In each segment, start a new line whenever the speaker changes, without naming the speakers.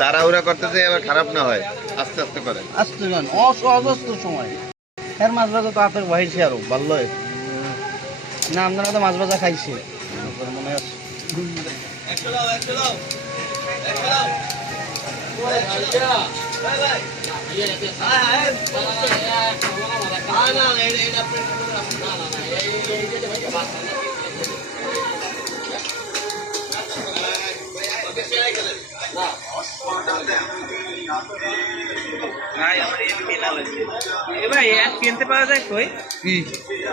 তাড়াহুড়া করতেছে এবার খারাপ না হয় আস্তে আস্তে করে
আস্তে যান অসহজস্ত সময় এর মাছ ভাজা তো আপের বহাইছে আরও ভালো না আপনারা তো মাছ ভাজা খাইছে মনে আছে
এক কিনতে পাওয়া যায় কই?
কি?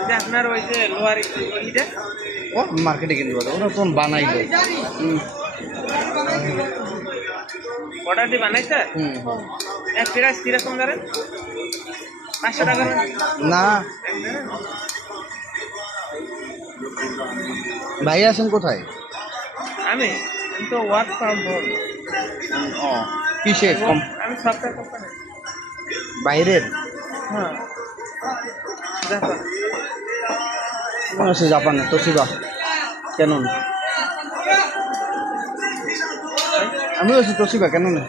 যে আপনার ওই যে লোহার ইটা?
ও মার্কেটে কিনতে পারে ওরা তখন বানাইবে হুম।
অর্ডার দিয়ে বানাইছে
হুম।
এক প্রাইস কীরকম ধরেন? পাঁচশো টাকা না?
না। ভাই আছেন কোথায়?
আমি? আমি তো ওয়ার্ক ফ্রম হোম
ও। কিসে কম
আমি সফটওয়্যার কোম্পানি
বাইরের?
হ্যাঁ। দেখো
মনে আছে জাপানে তোশিবা। কেন আমি আছি তোশিবা কেন না?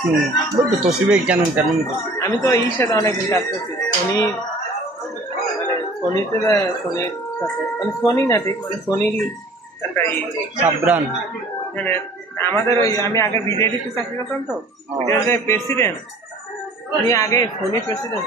হুম বলতো তোশিবা কেন কেন
আমি তো এই সাথে অনেকদিন কাজ করছি। সোনি মানে সোনিতে সোনির সাথে মানে সোনি না ঠিক মানে সোনিরই একটা
সাবরান
মানে আমাদের ওই, আমি আগে বিজেডিতে চাকরি করতাম তো যে প্রেসিডেন্ট উনি আগে সোনি প্রেসিডেন্ট